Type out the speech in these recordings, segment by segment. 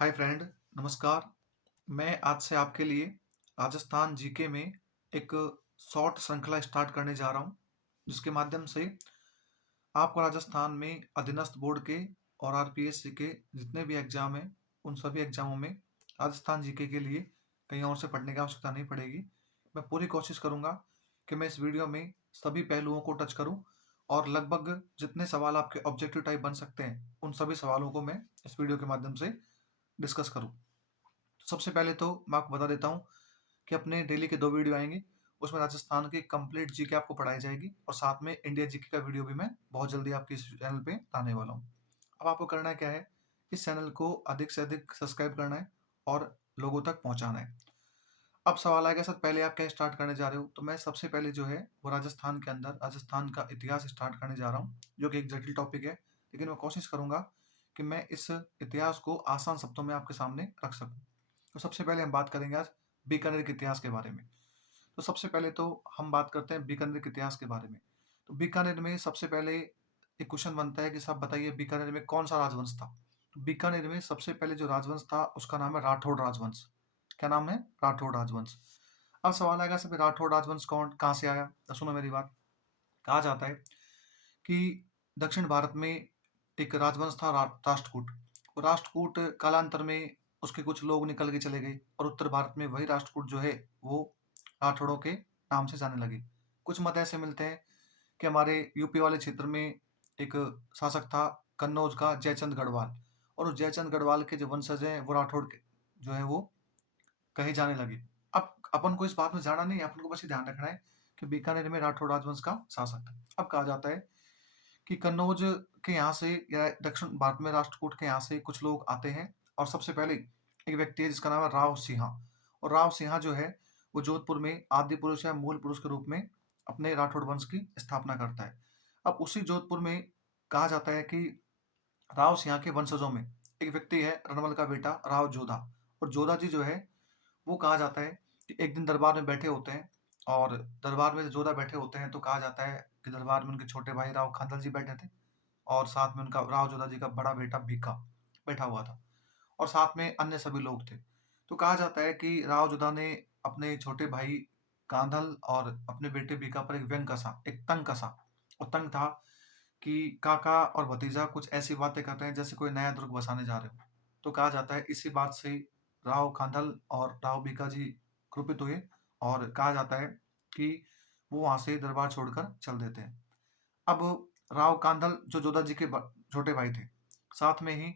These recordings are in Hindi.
हाय फ्रेंड, नमस्कार। मैं आज से आपके लिए राजस्थान जीके में एक शॉर्ट श्रृंखला स्टार्ट करने जा रहा हूँ, जिसके माध्यम से आपको राजस्थान में अधीनस्थ बोर्ड के और आरपीएससी के जितने भी एग्जाम हैं, उन सभी एग्जामों में राजस्थान जीके के लिए कहीं और से पढ़ने की आवश्यकता नहीं पड़ेगी। मैं पूरी कोशिश करूँगा कि मैं इस वीडियो में सभी पहलुओं को टच करूँ और लगभग जितने सवाल आपके ऑब्जेक्टिव टाइप बन सकते हैं, उन सभी सवालों को मैं इस वीडियो के माध्यम से डिस्कस करूँ। सबसे पहले तो मैं आपको बता देता हूँ कि अपने डेली के 2 वीडियो आएँगे, उसमें राजस्थान की कंप्लीट जीके आपको पढ़ाई जाएगी और साथ में इंडिया जीके का वीडियो भी मैं बहुत जल्दी आपके इस चैनल पे लाने वाला हूँ। अब आपको करना क्या है, इस चैनल को अधिक से अधिक सब्सक्राइब करना है और लोगों तक पहुँचाना है। अब सवाल आएगा सर पहले आप क्या स्टार्ट करने जा रहे हो? तो मैं सबसे पहले जो है वो राजस्थान के अंदर राजस्थान का इतिहास स्टार्ट करने जा रहा हूँ, जो कि एक जटिल टॉपिक है, लेकिन मैं कोशिश करूँगा कि मैं इस इतिहास को आसान शब्दों में आपके सामने रख सकूँ। तो सबसे पहले हम बात करेंगे आज बीकानेर के इतिहास के बारे में। तो सबसे पहले तो हम बात करते हैं बीकानेर के इतिहास के बारे में। तो बीकानेर में सबसे पहले एक क्वेश्चन बनता है कि साहब बताइए बीकानेर में कौन-सा राजवंश था? तो बीकानेर में सबसे पहले जो राजवंश था उसका नाम है राठौड़ राजवंश। क्या नाम है? राठौड़ राजवंश। अब सवाल आएगा साहब राठौड़ राजवंश कौन कहाँ से आया? तो सुनो मेरी बात। कहा जाता है कि दक्षिण भारत में एक राजवंश था राष्ट्रकूट। वो राष्ट्रकूट कालांतर में उसके कुछ लोग निकल के चले गए और उत्तर भारत में वही राष्ट्रकूट जो है वो राठौड़ों के नाम से जाने लगे। कुछ मत ऐसे मिलते हैं कि हमारे यूपी वाले क्षेत्र में एक शासक था कन्नौज का जयचंद गढ़वाल और उस जयचंद गढ़वाल के जो वंशज हैं वो राठौड़ के जो है वो कहे जाने लगे। अब अपन को इस बात में जाना नहीं है, अपन को बस ये ध्यान रखना है कि बीकानेर में राठौड़ राजवंश का शासक था। अब कहा जाता है कि कन्नौज के यहाँ से या दक्षिण भारत में राष्ट्रकूट के यहाँ से कुछ लोग आते हैं और सबसे पहले एक व्यक्ति है जिसका नाम है राव सिंहा। और राव सिंहा जो है वो जोधपुर में आदि पुरुष या मूल पुरुष के रूप में अपने राठौड़ वंश की स्थापना करता है। अब उसी जोधपुर में कहा जाता है कि राव सिंहा के वंशजों में एक व्यक्ति है रणवल का बेटा राव जोधा। और जोधा जी जो है वो कहा जाता है कि एक दिन दरबार में बैठे होते हैं और दरबार में जोधा बैठे होते हैं तो कहा जाता है कि दरबार में उनके छोटे भाई राव खांडल जी बैठे थे और साथ में उनका राव जोधा जी का बड़ा बेटा भीखा बैठा हुआ था और साथ में अन्य सभी लोग थे। तो कहा जाता है कि राव जोधा ने अपने छोटे भाई कांधल और अपने बेटे भीखा पर एक व्यंग कसा, एक तंग कसा। और तंग था कि काका और भतीजा कुछ ऐसी बातें कर रहे हैं जैसे कोई नया दुर्ग बसाने जा रहे हो। तो कहा जाता है इसी बात से राव खांडल और राव भीखा जी क्रुपित हुए और कहा जाता है कि वो वहां से दरबार छोड़कर चल देते हैं। अब राव कांधल जो जोधा जी के छोटे भाई थे, साथ में ही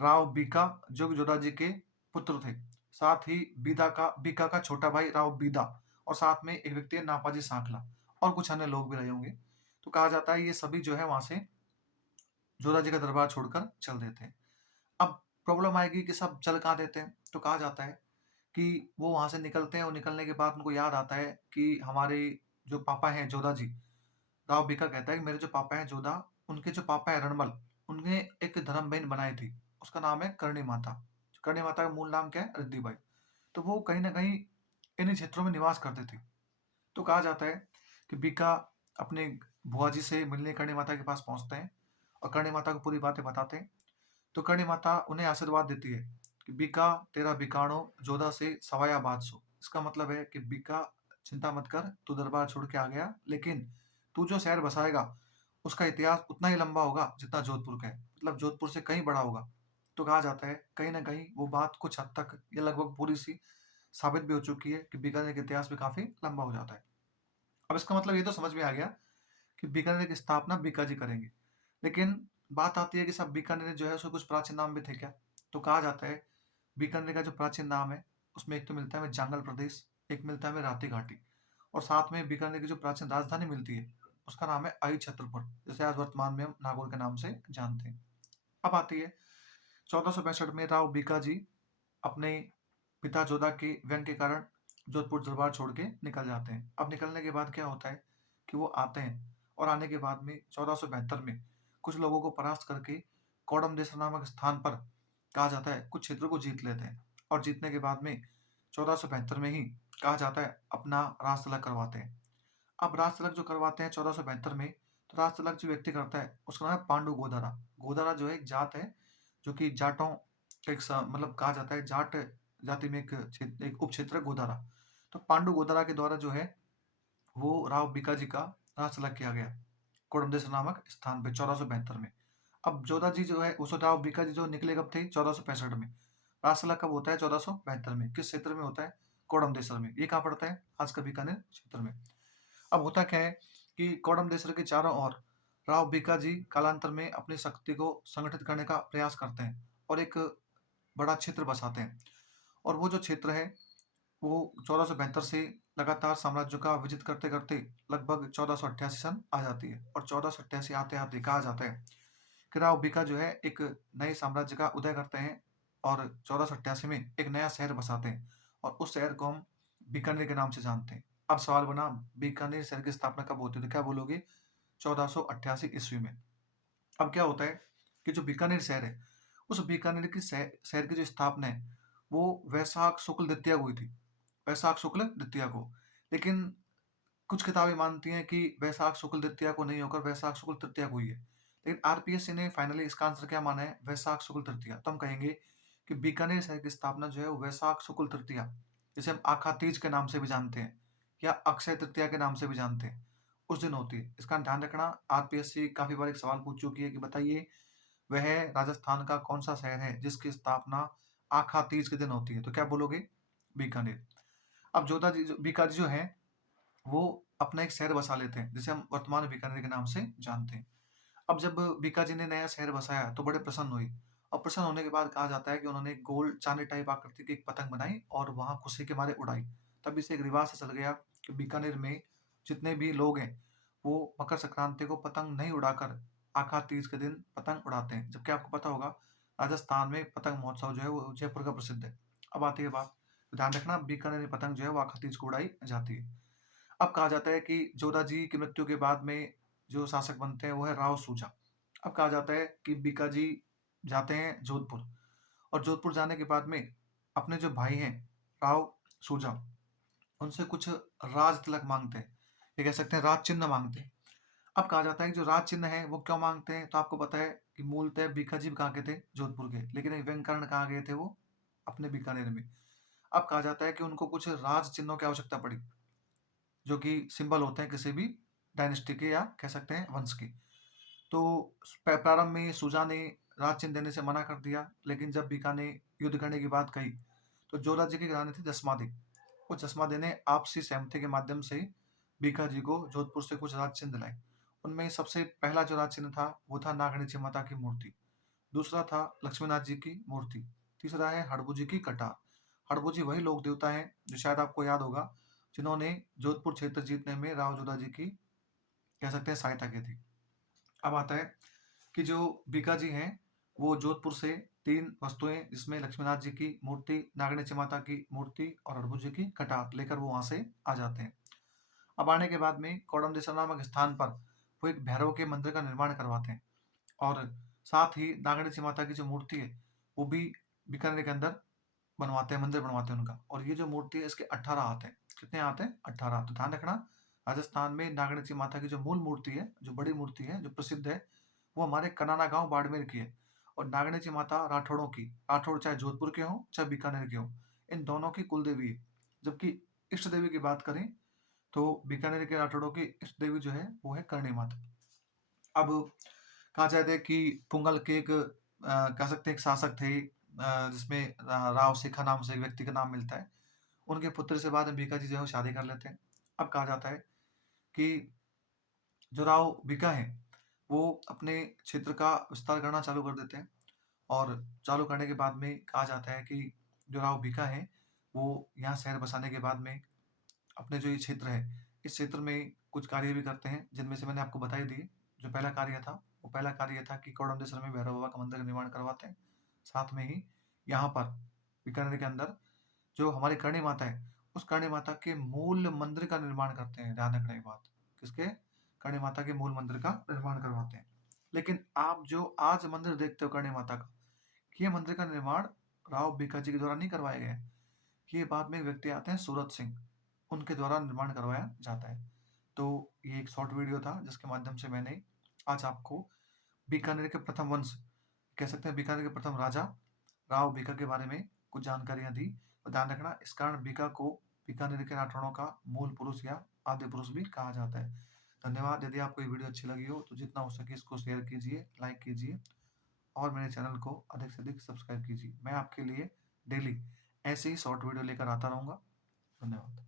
राव बीका जो जोधा जी के पुत्र थे, साथ ही बीका का छोटा भाई राव बीदा और साथ में एक व्यक्ति है नापाजी सांखला और कुछ अन्य लोग भी रहे होंगे। तो कहा जाता है ये सभी जो है वहां से जोधा जी का दरबार छोड़कर चल देते हैं। अब प्रॉब्लम आएगी कि सब चल कहाँ देते हैं? तो कहा जाता है कि वो वहां से निकलते हैं और निकलने के बाद उनको याद आता है कि हमारे जो पापा हैं जोधा जी, राव बीका कहता है कि मेरे जो पापा हैं जोधा, उनके जो पापा हैं रणमल, उनने एक धर्म बहन बनाई थी। उसका नाम है करणी माता। करणी माता का मूल नाम क्या है? रिद्धिबाई। तो वो कहीं न कहीं इन्हीं क्षेत्रों में निवास करते थे। तो कहा जाता है कि बीका अपने बुआ जी से मिलने करणी माता के पास पहुँचते हैं और करणी माता को पूरी बातें बताते हैं। तो करणी माता उन्हें आशीर्वाद देती है कि बीका तेरा बिकाणो जोधा से सवाया बादसो। इसका मतलब है कि बीका चिंता मत कर, तू दरबार छोड़ के आ गया, लेकिन तू जो शहर बसाएगा उसका इतिहास उतना ही लंबा होगा जितना जोधपुर का है, मतलब जोधपुर से कहीं बड़ा होगा। तो कहा जाता है कहीं ना कहीं वो बात कुछ हद तक या लगभग पूरी सी साबित भी हो चुकी है कि बीकानेर का इतिहास भी काफी लंबा हो जाता है। अब इसका मतलब ये तो समझ में आ गया कि बीकानेर की स्थापना बीका जी करेंगे। लेकिन बात आती है कि सब बीकानेर जो है उसके कुछ प्राचीन नाम भी थे क्या? तो कहा जाता है बीकानेर का जो प्राचीन नाम है उसमें एक तो मिलता है हमें जांगल प्रदेश, एक मिलता है हमें राती घाटी और साथ में बीकानेर की जो प्राचीन राजधानी मिलती है उसका नाम है आई छत्रपुर, जिसे आज वर्तमान में हम नागौर के नाम से जानते हैं। अब आती है 1465 में राव बीका जी अपने पिता जोधा के व्यंग के कारण जोधपुर दरबार छोड़ के निकल जाते हैं। अब निकलने के बाद क्या होता है कि वो आते हैं और आने के बाद में 1472 में कुछ लोगों को परास्त करके कौड़म देश नामक स्थान पर कहा जाता है कुछ क्षेत्रों को जीत लेते हैं और जीतने के बाद में 1472 में ही कहा जाता है अपना राज तिलक करवाते हैं। अब राज तिलक जो करवाते हैं 1472 में, तो राज तिलक जो व्यक्ति करता है उसका नाम है पांडु गोदारा। गोदारा जो है एक जात है जो कि जाटों मतलब कहा जाता है जाट जाति में एक उपक्षेत्र है गोदारा। तो पांडु गोदारा के द्वारा जो है वो राव बीकाजी का राज अलग किया गया कोडमदेसर नामक स्थान पे 1472 में। अब जोधा जी जो है उस राव बीकाजी जो निकले कब थे 1465 में। रासला कब होता है 1472 में। किस क्षेत्र में होता है कोडमदेसर में। ये कहाँ पड़ता है आज का बीकानेर क्षेत्र में। अब होता क्या है कि कोडमदेसर के चारों ओर राव बीकाजी कालांतर में अपनी शक्ति को संगठित करने का प्रयास करते हैं और एक बड़ा क्षेत्र बसाते हैं। और वो जो क्षेत्र है वो 1472 से लगातार साम्राज्य का विजित करते करते लगभग 1488 सन आ जाती है। और 1488 आते आते कहा जाता है कि राव बीका जो है एक नए साम्राज्य का उदय करते हैं और 1488 में एक नया शहर बसाते हैं और उस शहर को हम बीकानेर के नाम से जानते हैं। अब सवाल बना बीकानेर शहर की स्थापना कब होती है तो क्या बोलोगे 1488 ईस्वी में। अब क्या होता है कि जो बीकानेर शहर है उस बीकानेर की शहर की जो स्थापना है वो वैशाख शुक्ल द्वितीया को हुई थी। वैशाख शुक्ल द्वितीया को। लेकिन कुछ किताबें मानती हैं कि वैशाख शुक्ल द्वितीया को नहीं होकर वैशाख शुक्ल तृतीया को हुई है। लेकिन आरपीएससी ने फाइनली इसका आंसर क्या माना है वैशाख शुक्ल तृतीया। तो हम कहेंगे कि बीकानेर शहर की स्थापना जो है वो वैशाख शुक्ल तृतीया जिसे हम आखा तीज के नाम से भी जानते हैं या अक्षय तृतीया के नाम से भी जानते हैं उस दिन होती है। इसका ध्यान रखना। आरपीएससी काफी बार एक सवाल पूछ चुकी है कि बताइए वह राजस्थान का कौन सा शहर है जिसकी स्थापना आखा तीज के दिन होती है। तो क्या बोलोगे बीकानेर। अब जोधा जी बीकाजी जो है वो अपना एक शहर बसा लेते हैं जिसे हम वर्तमान बीकानेर के नाम से जानते हैं। अब जब बीकाजी ने नया शहर बसाया तो बड़े प्रसन्न हुए और प्रसन्न होने के बाद कहा जाता है कि उन्होंने एक गोल चांदी टाइप आकृति की एक पतंग बनाई और वहां खुशी के मारे उड़ाई। तब इसे एक रिवाज से चल गया कि बीकानेर में जितने भी लोग हैं वो मकर संक्रांति को पतंग नहीं उड़ाकर आखा तीज के दिन पतंग उड़ाते हैं। जबकि आपको पता होगा राजस्थान में पतंग महोत्सव जो है वो जयपुर का प्रसिद्ध है। अब आती है बात ध्यान रखना बीकानेर में पतंग जो है वो आखा तीज को उड़ाई जाती है। अब कहा जाता है कि जोधा जी की मृत्यु के बाद में जो शासक बनते हैं वो है राव सूजा। अब कहा जाता है कि बीकाजी जाते हैं जोधपुर और जोधपुर जाने के बाद में अपने जो भाई हैं राव सूजा उनसे कुछ राज तिलक मांगते हैं। ये कह सकते हैं राज चिन्ह मांगते हैं। अब कहा जाता है कि जो राज चिन्ह है वो क्यों मांगते हैं तो आपको पता है कि मूलतः बीकाजी कहाँ के थे जोधपुर के लेकिन एक व्यंकरण कहाँ गए थे वो अपने बीकानेर में। अब कहा जाता है कि उनको कुछ राज चिन्हों की आवश्यकता पड़ी जो कि सिंबल होते हैं किसी भी डायनेस्टी के या कह सकते हैं वंश के। तो प्रारंभ में सूजा ने राज चिन्ह देने से मना कर दिया लेकिन जब बीका ने युद्ध करने की बात कही तो जो राज्य के घराने थे जसमादे वो जसमादे ने आपसी सहमति के माध्यम से बीका जी को जोधपुर से कुछ राज चिन्ह दिलाए। उनमें सबसे पहला जो राज चिन्ह था वो था नागणिची माता की मूर्ति। दूसरा था लक्ष्मीनाथ जी की मूर्ति। तीसरा है हड़बू जी की कटार। हड़बू जी वही लोक देवता हैं जो शायद आपको याद होगा जिन्होंने जोधपुर क्षेत्र जीतने में राव जोधा जी की कह सकते हैं सहायता की थी। अब आता है कि जो बीका जी हैं वो जोधपुर से 3 वस्तुएं जिसमें लक्ष्मीनाथ जी की मूर्ति नागणेची माता की मूर्ति और हड़बू जी की कटार लेकर वो वहां से आ जाते हैं। अब आने के बाद में कोडमदेसर नामक स्थान पर वो एक भैरव के मंदिर का निर्माण करवाते हैं और साथ ही नागणेची माता की जो मूर्ति है वो भी बीकानेर के अंदर बनवाते हैं मंदिर बनवाते हैं उनका। और ये जो मूर्ति है इसके 18 हाथ हैं। कितने हाथ हैं 18। तो ध्यान रखना राजस्थान में नागणेची माता की जो मूल मूर्ति है जो बड़ी मूर्ति है जो प्रसिद्ध है वो हमारे कनाना गांव बाड़मेर की है। और नागणेची माता राठौड़ों की राठौड़ चाहे जोधपुर के हों चाहे बीकानेर के हों इन दोनों की कुल देवी है। जबकि इष्ट देवी की बात करें तो बीकानेर के राठौड़ों की इष्ट देवी जो है वो है करणी माता। अब कहा जाता है कि पुंगल के एक कह सकते हैं एक शासक थे जिसमें राव शेखा नाम से एक व्यक्ति का नाम मिलता है। उनके पुत्र से बाद में बीका जी जो है वो शादी कर लेते हैं। अब कहा जाता है कि जो राव बीका है वो अपने क्षेत्र का विस्तार करना चालू कर देते हैं और चालू करने के बाद में कहा जाता है कि जो राव बीका है वो यहाँ शहर बसाने के बाद में अपने जो ये क्षेत्र है इस क्षेत्र में कुछ कार्य भी करते हैं जिनमें से मैंने आपको बताई दी। जो पहला कार्य था वो पहला कार्य ये था कि कोडमदेसर में भैरव बाबा का मंदिर का निर्माण करवाते हैं। साथ में ही यहाँ पर बीकानेर के अंदर जो हमारी करणी माता है उस करणी माता के मूल मंदिर का निर्माण करते हैं। ध्यान रखने की बात किसके करणी माता के मूल मंदिर का निर्माण करवाते हैं। लेकिन आप जो आज मंदिर देखते हो करणी माता का ये मंदिर का निर्माण राव बीकाजी के द्वारा नहीं करवाया गया है। ये बाद में एक व्यक्ति आते हैं सूरत सिंह उनके द्वारा निर्माण करवाया जाता है। तो ये एक शॉर्ट वीडियो था जिसके माध्यम से मैंने आज आपको बीकानेर के प्रथम वंश कह सकते हैं बीकानेर के प्रथम राजा राव बीका के बारे में कुछ जानकारियाँ दी। तो ध्यान रखना, इस कारण बीका को बीकानेर के राठौड़ों का मूल पुरुष या आद्य पुरुष भी कहा जाता है। धन्यवाद। यदि आपको ये वीडियो अच्छी लगी हो तो जितना हो सके इसको शेयर कीजिए, लाइक कीजिए और मेरे चैनल को अधिक से अधिक सब्सक्राइब कीजिए। मैं आपके लिए डेली ऐसे ही शॉर्ट वीडियो लेकर आता रहूँगा। धन्यवाद।